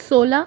16।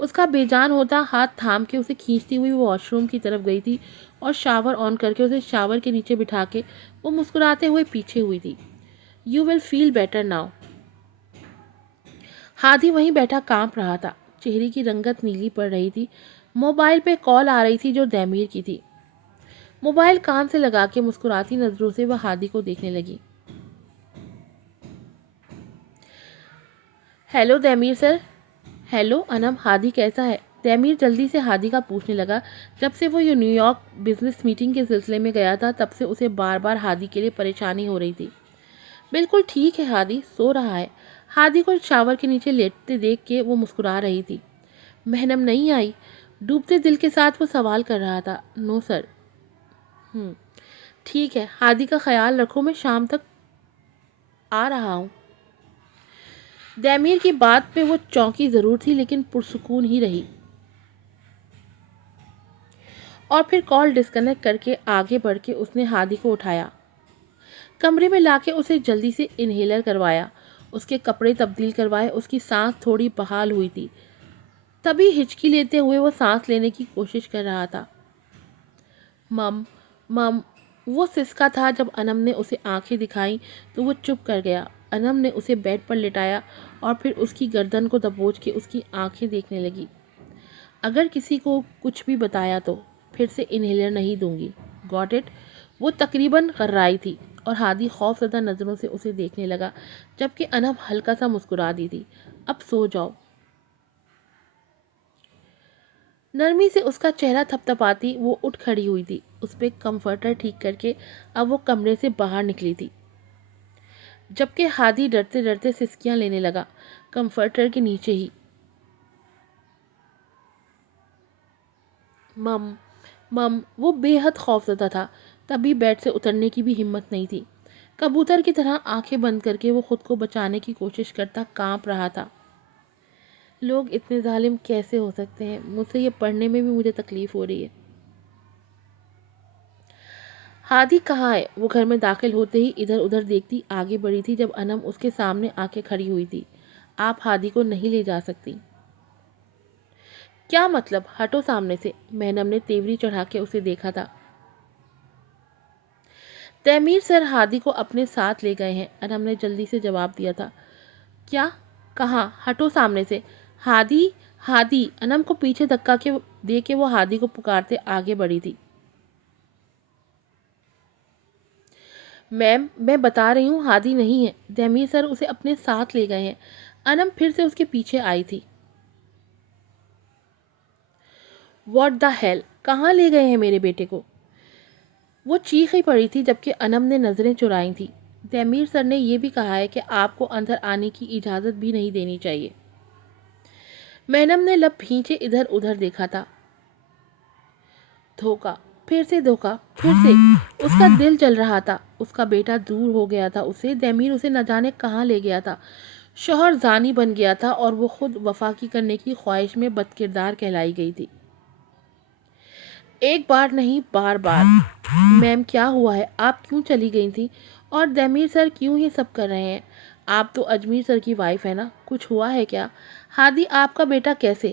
اس کا بے جان ہوتا ہاتھ تھام کے اسے کھینچتی ہوئی وہ واش روم کی طرف گئی تھی اور شاور آن کر کے اسے شاور کے نیچے بٹھا کے وہ مسکراتے ہوئے پیچھے ہوئی تھی. You will feel better now. Hadi وہیں بیٹھا کانپ رہا تھا. چہرے کی رنگت نیلی پڑ رہی تھی. موبائل پہ کال آ رہی تھی جو دمیر کی تھی. موبائل کان سے لگا کے مسکراتی نظروں سے وہ ہادی کو دیکھنے لگی. ہیلو دمیر سر. ہیلو انم، ہادی کیسا ہے؟ دمیر جلدی سے ہادی کا پوچھنے لگا. جب سے وہ نیو یارک بزنس میٹنگ کے سلسلے میں گیا تھا تب سے اسے بار بار ہادی کے لیے پریشانی ہو رہی تھی. بالکل ٹھیک ہے ہادی، سو رہا ہے. ہادی کو شاور کے نیچے لیٹتے دیکھ کے وہ مسکرا رہی تھی. مہنم نہیں آئی؟ ڈوبتے دل کے ساتھ وہ سوال کر رہا تھا. نو سر. ٹھیک ہے، ہادی کا خیال رکھو، میں شام تک آ رہا ہوں. دمیر کی بات پہ وہ چونکی ضرور تھی لیکن پرسکون ہی رہی اور پھر کال ڈسکنیکٹ کر کے آگے بڑھ کے اس نے ہادی کو اٹھایا، کمرے میں لا کے اسے جلدی سے انہیلر کروایا، اس کے کپڑے تبدیل کروائے. اس کی سانس تھوڑی بحال ہوئی تھی. تبھی ہچکی لیتے ہوئے وہ سانس لینے کی کوشش کر رہا تھا. مم مم وہ سسکا تھا. جب انم نے اسے آنکھیں دکھائیں تو وہ چپ کر گیا. انم نے اسے بیڈ پر لٹایا اور پھر اس کی گردن کو دبوچ کے اس کی آنکھیں دیکھنے لگی. اگر کسی کو کچھ بھی بتایا تو پھر سے انہیلر نہیں دوں گی. Got it? وہ تقریباً غررائی تھی اور ہادی خوف زدہ نظروں سے اسے دیکھنے لگا جبکہ انم ہلکا سا مسکرا دی تھی. اب سو جاؤ. نرمی سے اس کا چہرہ تھپ تھپاتی وہ اٹھ کھڑی ہوئی تھی. اس پہ کمفرٹر ٹھیک کر کے اب وہ کمرے سے باہر نکلی تھی جبکہ ہادی ڈرتے ڈرتے سسکیاں لینے لگا کمفرٹر کے نیچے ہی. مم مم وہ بے حد خوف زدہ تھا. تبھی بیڈ سے اترنے کی بھی ہمت نہیں تھی. کبوتر کی طرح آنکھیں بند کر کے وہ خود کو بچانے کی کوشش کرتا کانپ رہا تھا. لوگ اتنے ظالم کیسے ہو سکتے ہیں؟ مجھ سے یہ پڑھنے میں بھی مجھے تکلیف ہو رہی ہے. ہادی کہاں ہے؟ وہ گھر میں داخل ہوتے ہی ادھر ادھر دیکھتی آگے بڑھی تھی جب انم اس کے سامنے آ کے کھڑی ہوئی تھی. آپ ہادی کو نہیں لے جا سکتی. کیا مطلب؟ ہٹو سامنے سے. مہنم نے تیوری چڑھا کے اسے دیکھا تھا. تیمیر سر ہادی کو اپنے ساتھ لے گئے ہیں. انم نے جلدی سے جواب دیا تھا. کیا کہاں؟ ہٹو سامنے سے. ہادی ہادی. انم کو پیچھے دھکا کے دے کے وہ ہادی کو پکارتے آگے بڑھی تھی. میم میں بتا رہی ہوں ہادی نہیں ہے. تیمیر سر اسے اپنے ساتھ لے گئے ہیں. انم پھر سے اس کے پیچھے آئی تھی. What the hell? کہاں لے گئے ہیں میرے بیٹے کو؟ وہ چیخ ہی پڑی تھی جبکہ انم نے نظریں چرائی تھی. تیمیر سر نے یہ بھی کہا ہے کہ آپ کو اندر آنے کی اجازت بھی نہیں دینی چاہیے. مہنم نے لب بھینچے ادھر ادھر دیکھا تھا. دھوکا، پھر سے دھوکا، پھر سے. اس کا دل جل رہا تھا. اس کا بیٹا دور ہو گیا تھا اسے. تیمیر اسے نہ جانے کہاں لے گیا تھا. شوہر زانی بن گیا تھا اور وہ خود وفا کی کرنے کی خواہش میں بد کردار کہلائی گئی تھی. ایک بار نہیں بار بار. میم کیا ہوا ہے؟ آپ کیوں چلی گئی تھی؟ اور تیمیر سر کیوں یہ سب کر رہے ہیں؟ آپ تو اجمیر سر کی وائف ہے نا. کچھ ہوا ہے کیا؟ ہادی آپ کا بیٹا کیسے؟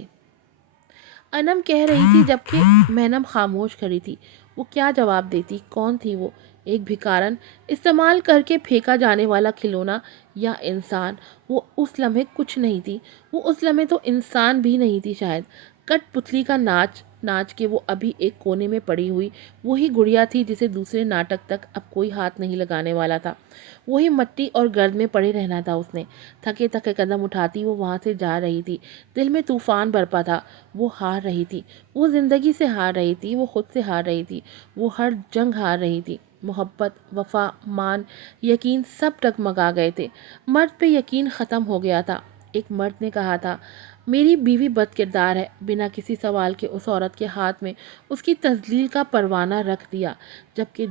انم کہہ رہی تھی جبکہ مہنم خاموش کھڑی تھی. وہ کیا جواب دیتی؟ کون تھی وہ؟ ایک بھکارن، استعمال کر کے پھینکا جانے والا کھلونا، یا انسان؟ وہ اس لمحے کچھ نہیں تھی. وہ اس لمحے تو انسان بھی نہیں تھی شاید. کٹ پتلی کا ناچ ناچ کے وہ ابھی ایک کونے میں پڑی ہوئی وہی گڑیا تھی جسے دوسرے ناٹک تک اب کوئی ہاتھ نہیں لگانے والا تھا. وہی مٹی اور گرد میں پڑے رہنا تھا اس نے. تھکے تھکے قدم اٹھاتی وہ وہاں سے جا رہی تھی. دل میں طوفان برپا تھا. وہ ہار رہی تھی. وہ زندگی سے ہار رہی تھی. وہ خود سے ہار رہی تھی. وہ ہر جنگ ہار رہی تھی. محبت، وفا، مان، یقین سب ڈگمگا گئے تھے. مرد پہ یقین ختم ہو گیا تھا. ایک مرد نے کہا تھا میری بیوی بد کردار ہے. بنا کسی سوال کے اس عورت کے ہاتھ میں اس کی تذلیل کا پروانہ رکھ دیا. جبکہ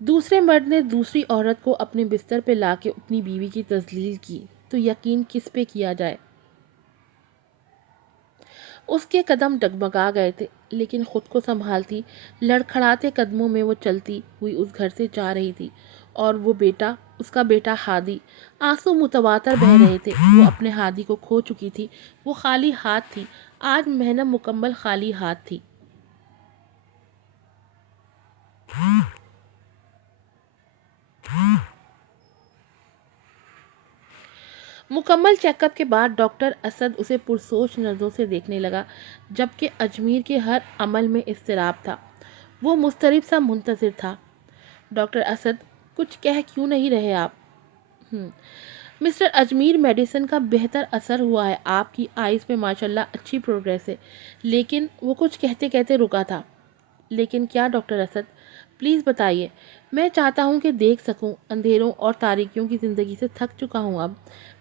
دوسرے مرد نے دوسری عورت کو اپنے بستر پہ لا کے اپنی بیوی کی تذلیل کی. تو یقین کس پہ کیا جائے؟ اس کے قدم ڈگمگا گئے تھے لیکن خود کو سنبھالتی لڑکھڑاتے قدموں میں وہ چلتی ہوئی اس گھر سے جا رہی تھی. اور وہ بیٹا، اس کا بیٹا ہادی، آنسو متواتر بہہ رہے تھے۔ وہ اپنے ہادی کو کھو چکی تھی، وہ خالی ہاتھ تھی۔ آج مہنم مکمل خالی ہاتھ تھی۔ مکمل چیک اپ کے بعد ڈاکٹر اسد اسے پرسوچ نظروں سے دیکھنے لگا، جبکہ اجمیر کے ہر عمل میں اضطراب تھا۔ وہ مضطرب سا منتظر تھا۔ ڈاکٹر اسد، کچھ کہہ کیوں نہیں رہے آپ؟ مسٹر اجمیر، میڈیسن کا بہتر اثر ہوا ہے، آپ کی آئیز پہ ماشاءاللہ اچھی پروگریس ہے۔ لیکن وہ کچھ کہتے کہتے رکا تھا۔ لیکن کیا ڈاکٹر اسد؟ پلیز بتائیے، میں چاہتا ہوں کہ دیکھ سکوں، اندھیروں اور تاریکیوں کی زندگی سے تھک چکا ہوں اب۔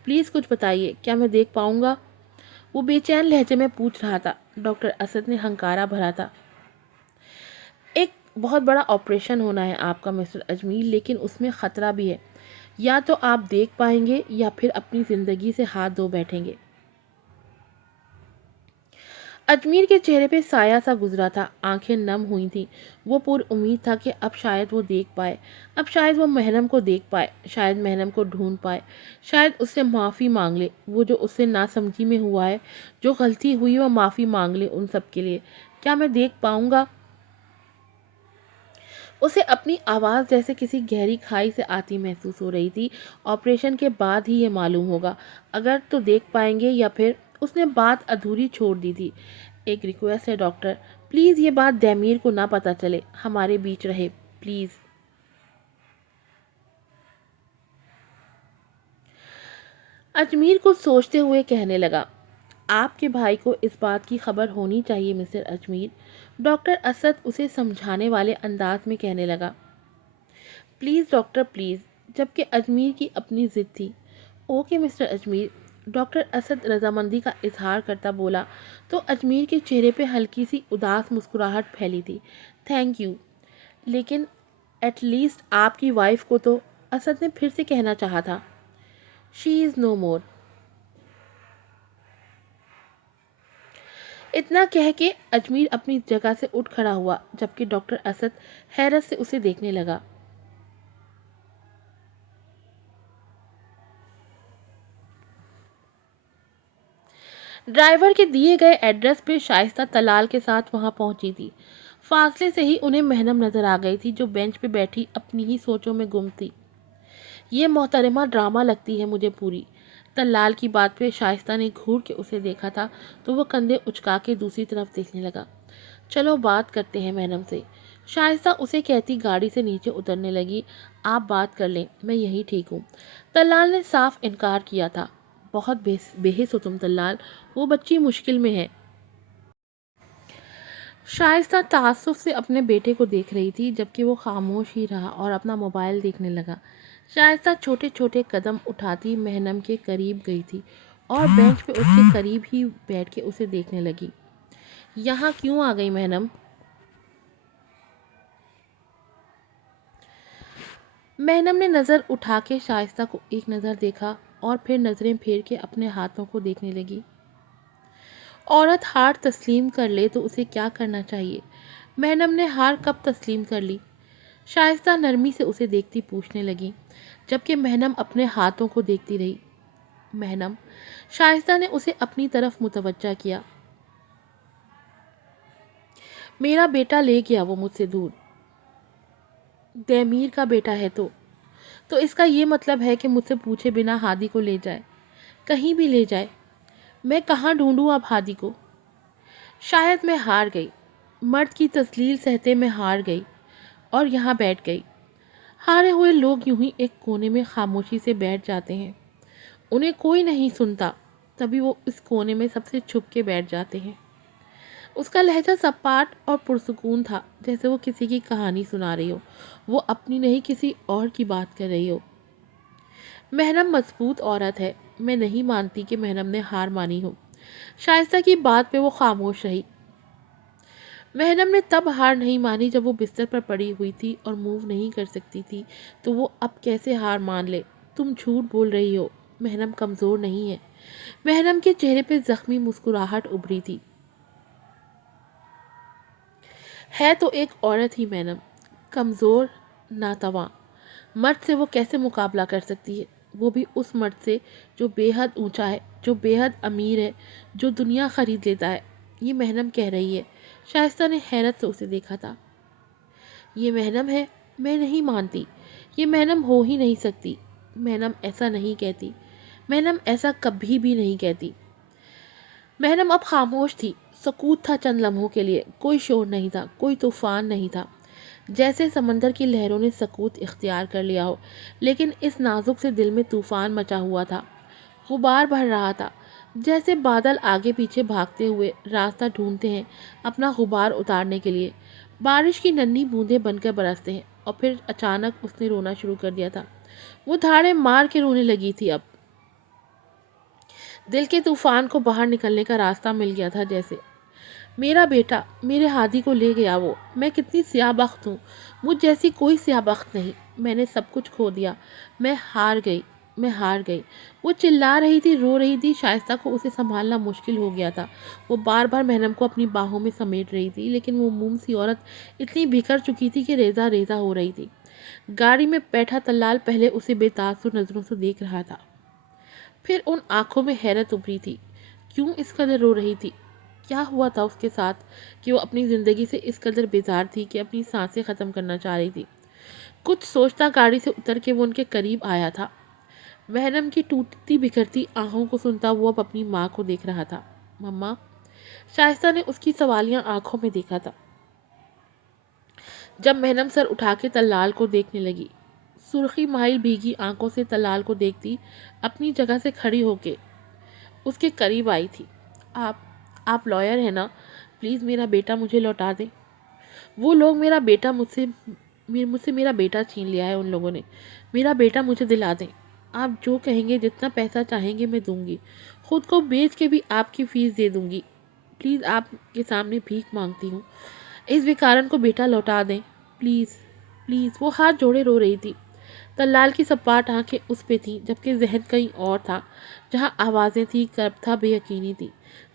پلیز کچھ بتائیے، کیا میں دیکھ پاؤں گا؟ وہ بے چین لہجے میں پوچھ رہا تھا۔ ڈاکٹر اسد نے ہنکارا بھرا تھا۔ ایک بہت بڑا آپریشن ہونا ہے آپ کا مسٹر اجمیر، لیکن اس میں خطرہ بھی ہے۔ یا تو آپ دیکھ پائیں گے یا پھر اپنی زندگی سے ہاتھ دھو بیٹھیں گے۔ اجمیر کے چہرے پہ سایہ سا گزرا تھا، آنکھیں نم ہوئی تھیں۔ وہ پر امید تھا کہ اب شاید وہ دیکھ پائے، اب شاید وہ مہنم کو دیکھ پائے، شاید مہنم کو ڈھونڈ پائے، شاید اس سے معافی مانگ لے۔ وہ جو اس سے ناسمجھی میں ہوا ہے، جو غلطی ہوئی، وہ معافی مانگ لے ان سب کے لیے۔ کیا میں دیکھ پاؤں گا؟ اسے اپنی آواز جیسے کسی گہری کھائی سے آتی محسوس ہو رہی تھی۔ آپریشن کے بعد ہی یہ معلوم ہوگا، اگر تو دیکھ پائیں گے یا پھر۔ اس نے بات ادھوری چھوڑ دی تھی۔ ایک ریکویسٹ ہے ڈاکٹر، پلیز یہ بات دمیر کو نہ پتا چلے، ہمارے بیچ رہے، پلیز۔ اجمیر کو سوچتے ہوئے کہنے لگا، آپ کے بھائی کو اس بات کی خبر ہونی چاہیے مسٹر اجمیر۔ ڈاکٹر اسد اسے سمجھانے والے انداز میں کہنے لگا۔ پلیز ڈاکٹر، پلیز، جبکہ اجمیر کی اپنی ضد تھی۔ Okay mister Ajmer, doctor Asad رضامندی کا اظہار کرتا بولا تو اجمیر کے چہرے پہ ہلکی سی اداس مسکراہٹ پھیلی تھی۔ تھینک یو، لیکن ایٹ لیسٹ آپ کی وائف کو تو، اسد نے پھر سے کہنا چاہا تھا۔ شی از نو مور۔ اتنا کہہ کے اجمیر اپنی جگہ سے اٹھ کھڑا ہوا، جبکہ ڈاکٹر اسد حیرت سے اسے دیکھنے لگا۔ ڈرائیور کے دیے گئے ایڈریس پہ شائستہ طلال کے ساتھ وہاں پہنچی تھی۔ فاصلے سے ہی انہیں مہنم نظر آ گئی تھی، جو بینچ پہ بیٹھی اپنی ہی سوچوں میں گم تھی۔ یہ محترمہ ڈرامہ لگتی ہے مجھے پوری۔ طلال کی بات پہ شائستہ نے گھور کے اسے دیکھا تھا تو وہ کندھے اچکا کے دوسری طرف دیکھنے لگا۔ چلو بات کرتے ہیں مہنم سے، شائستہ اسے کہتی گاڑی سے نیچے اترنے لگی۔ آپ بات کر لیں، میں یہی ٹھیک ہوں۔ طلال نے صاف انکار کیا تھا۔ بہت بے حس ہو تم طلال، وہ بچی مشکل میں ہے۔ شائستہ تعصب سے اپنے بیٹے کو دیکھ رہی تھی، جبکہ وہ خاموش ہی رہا اور اپنا موبائل دیکھنے لگا۔ شائستہ چھوٹے چھوٹے قدم اٹھاتی مہنم کے قریب گئی تھی اور بینچ پہ اس کے قریب ہی بیٹھ کے اسے دیکھنے لگی۔ یہاں کیوں آ گئی مہنم؟ مہنم نے نظر اٹھا کے شائستہ کو ایک نظر دیکھا اور پھر نظریں پھیر کے اپنے ہاتھوں کو دیکھنے لگی۔ عورت ہار تسلیم کر لے تو اسے کیا کرنا چاہیے؟ مہنم نے ہار کب تسلیم کر لی؟ شائستہ نرمی سے اسے دیکھتی پوچھنے لگی، جبکہ مہنم اپنے ہاتھوں کو دیکھتی رہی۔ مہنم، شائستہ نے اسے اپنی طرف متوجہ کیا۔ میرا بیٹا لے گیا وہ مجھ سے دور۔ دمیر کا بیٹا ہے تو اس کا یہ مطلب ہے کہ مجھ سے پوچھے بنا ہادی کو لے جائے، کہیں بھی لے جائے۔ میں کہاں ڈھونڈوں اب ہادی کو؟ شاید میں ہار گئی، مرد کی تذلیل سہتے میں ہار گئی اور یہاں بیٹھ گئی۔ ہارے ہوئے لوگ یوں ہی ایک کونے میں خاموشی سے بیٹھ جاتے ہیں، انہیں کوئی نہیں سنتا، تبھی وہ اس کونے میں سب سے چھپ کے بیٹھ جاتے ہیں۔ اس کا لہجہ سپاٹ اور پرسکون تھا، جیسے وہ کسی کی کہانی سنا رہی ہو، وہ اپنی نہیں کسی اور کی بات کر رہی ہو۔ مہنم مضبوط عورت ہے، میں نہیں مانتی کہ مہنم نے ہار مانی ہو۔ شائستہ کی بات پہ وہ خاموش رہی۔ مہنم نے تب ہار نہیں مانی جب وہ بستر پر پڑی ہوئی تھی اور موو نہیں کر سکتی تھی، تو وہ اب کیسے ہار مان لے؟ تم جھوٹ بول رہی ہو، مہنم کمزور نہیں ہے۔ مہنم کے چہرے پہ زخمی مسکراہٹ ابھری تھی۔ ہے تو ایک عورت ہی مہنم، کمزور، ناتواں۔ مرد سے وہ کیسے مقابلہ کر سکتی ہے، وہ بھی اس مرد سے جو بے حد اونچا ہے، جو بے حد امیر ہے، جو دنیا خرید لیتا ہے؟ یہ محنم کہہ رہی ہے۔ شائستہ نے حیرت سے اسے دیکھا تھا۔ یہ محنم ہے؟ میں نہیں مانتی، یہ محنم ہو ہی نہیں سکتی۔ محنم ایسا نہیں کہتی، محنم ایسا کبھی بھی نہیں کہتی۔ محنم اب خاموش تھی، سکوت تھا چند لمحوں کے لیے، کوئی شور نہیں تھا، کوئی طوفان نہیں تھا، جیسے سمندر کی لہروں نے سکوت اختیار کر لیا ہو، لیکن اس نازک سے دل میں طوفان مچا ہوا تھا، غبار بھر رہا تھا، جیسے بادل آگے پیچھے بھاگتے ہوئے راستہ ڈھونڈتے ہیں اپنا غبار اتارنے کے لیے۔ بارش کی ننھی بوندیں بن کر برستے ہیں، اور پھر اچانک اس نے رونا شروع کر دیا تھا۔ وہ دھاڑے مار کے رونے لگی تھی، اب دل کے طوفان کو باہر نکلنے کا راستہ مل گیا تھا جیسے۔ میرا بیٹا، میرے ہادی کو لے گیا وہ، میں کتنی سیاہ بخت ہوں، مجھ جیسی کوئی سیاہ بخت نہیں، میں نے سب کچھ کھو دیا، میں ہار گئی، میں ہار گئی۔ وہ چلا رہی تھی، رو رہی تھی، شائستہ کو اسے سنبھالنا مشکل ہو گیا تھا۔ وہ بار بار محرم کو اپنی باہوں میں سمیٹ رہی تھی، لیکن وہ موم سی عورت اتنی بکھر چکی تھی کہ ریزہ ریزہ ہو رہی تھی۔ گاڑی میں بیٹھا طلال پہلے اسے بے تاثر نظروں سے دیکھ رہا تھا، پھر ان آنکھوں میں حیرت ابھری تھی۔ کیوں اس قدر رو رہی تھی؟ کیا ہوا تھا اس کے ساتھ کہ وہ اپنی زندگی سے اس قدر بیزار تھی کہ اپنی سانسیں ختم کرنا چاہ رہی تھی؟ کچھ سوچتا گاڑی سے اتر کے وہ ان کے قریب آیا تھا۔ محرم کی ٹوٹتی بکھرتی آنکھوں کو سنتا وہ اب اپنی ماں کو دیکھ رہا تھا۔ مما؟ شائستہ نے اس کی سوالیاں آنکھوں میں دیکھا تھا جب محرم سر اٹھا کے طلال کو دیکھنے لگی۔ سرخی مائل بھیگی آنکھوں سے طلال کو دیکھتی اپنی جگہ سے کھڑی ہو کے اس کے قریب آئی تھی۔ آپ لائر ہیں نا؟ پلیز میرا بیٹا مجھے لوٹا دیں۔ وہ لوگ میرا بیٹا مجھ سے میرا بیٹا چھین لیا ہے ان لوگوں نے۔ میرا بیٹا مجھے دلا دیں۔ آپ جو کہیں گے، جتنا پیسہ چاہیں گے میں دوں گی، خود کو بیچ کے بھی آپ کی فیس دے دوں گی۔ پلیز آپ کے سامنے بھیک مانگتی ہوں، اس بیکارن کو بیٹا لوٹا دیں، پلیز پلیز۔ وہ ہاتھ جوڑے رو رہی تھی۔ طلال کی سپاٹ آنکھیں اس پہ تھیں، جبکہ ذہن کہیں اور تھا، جہاں آوازیں تھی، کرب تھا، بے یقینی تھی،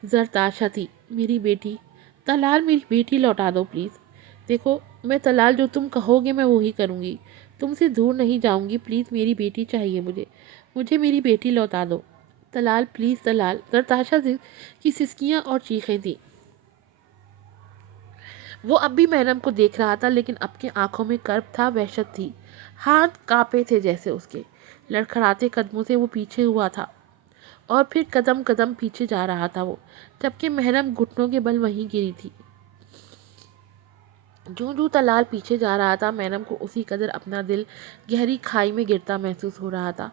زرتاشا تھی۔ میری بیٹی طلال، میری بیٹی لوٹا دو پلیز۔ دیکھو میں طلال، جو تم کہو گے میں وہی کروں گی، تم سے دور نہیں جاؤں گی، پلیز میری بیٹی چاہیے مجھے میری بیٹی لوٹا دو۔ طلال پلیز، طلال۔ زرتاشا کی سسکیاں اور چیخیں تھیں۔ وہ اب بھی محرم کو دیکھ رہا تھا، لیکن اب کی آنکھوں میں کرب تھا، وحشت تھی، ہاتھ کانپے تھے جیسے اس کے۔ لڑکھڑاتے قدموں سے وہ پیچھے ہوا تھا، اور پھر قدم قدم پیچھے جا رہا تھا وہ، جبکہ محرم گھٹنوں کے بل وہیں گری تھی۔ جو طلال پیچھے جا رہا تھا، محرم کو اسی قدر اپنا دل گہری کھائی میں گرتا محسوس ہو رہا تھا۔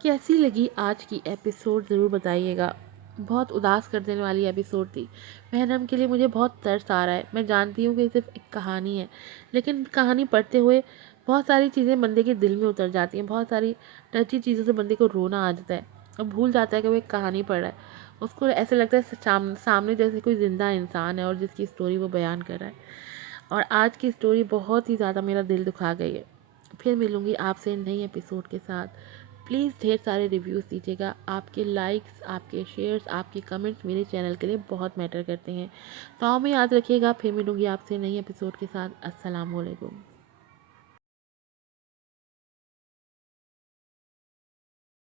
کیسی لگی آج کی ایپیسوڈ ضرور بتائیے گا۔ بہت اداس کر دینے والی ایپیسوڈ تھی۔ محرم کے لیے مجھے بہت ترس آ رہا ہے۔ میں جانتی ہوں کہ یہ صرف ایک کہانی ہے، لیکن کہانی پڑھتے ہوئے بہت ساری چیزیں بندے کے دل میں اتر جاتی ہیں، بہت ساری ٹچی چیزوں سے بندے کو رونا آ جاتا ہے، اور بھول جاتا ہے کہ وہ ایک کہانی پڑھ رہا ہے۔ اس کو ایسے لگتا ہے سامنے جیسے کوئی زندہ انسان ہے اور جس کی سٹوری وہ بیان کر رہا ہے۔ اور آج کی سٹوری بہت ہی زیادہ میرا دل دکھا گئی ہے۔ پھر ملوں گی آپ سے نئی ایپیسوڈ کے ساتھ۔ پلیز ڈھیر سارے ریویوز دیجیے گا۔ آپ کے لائکس، آپ کے شیئرز، آپ کے کمنٹس میرے چینل کے لیے بہت میٹر کرتے ہیں۔ تو میں یاد رکھیے گا، پھر ملوں گی آپ سے نئی ایپیسوڈ کے ساتھ۔ السلام علیکم۔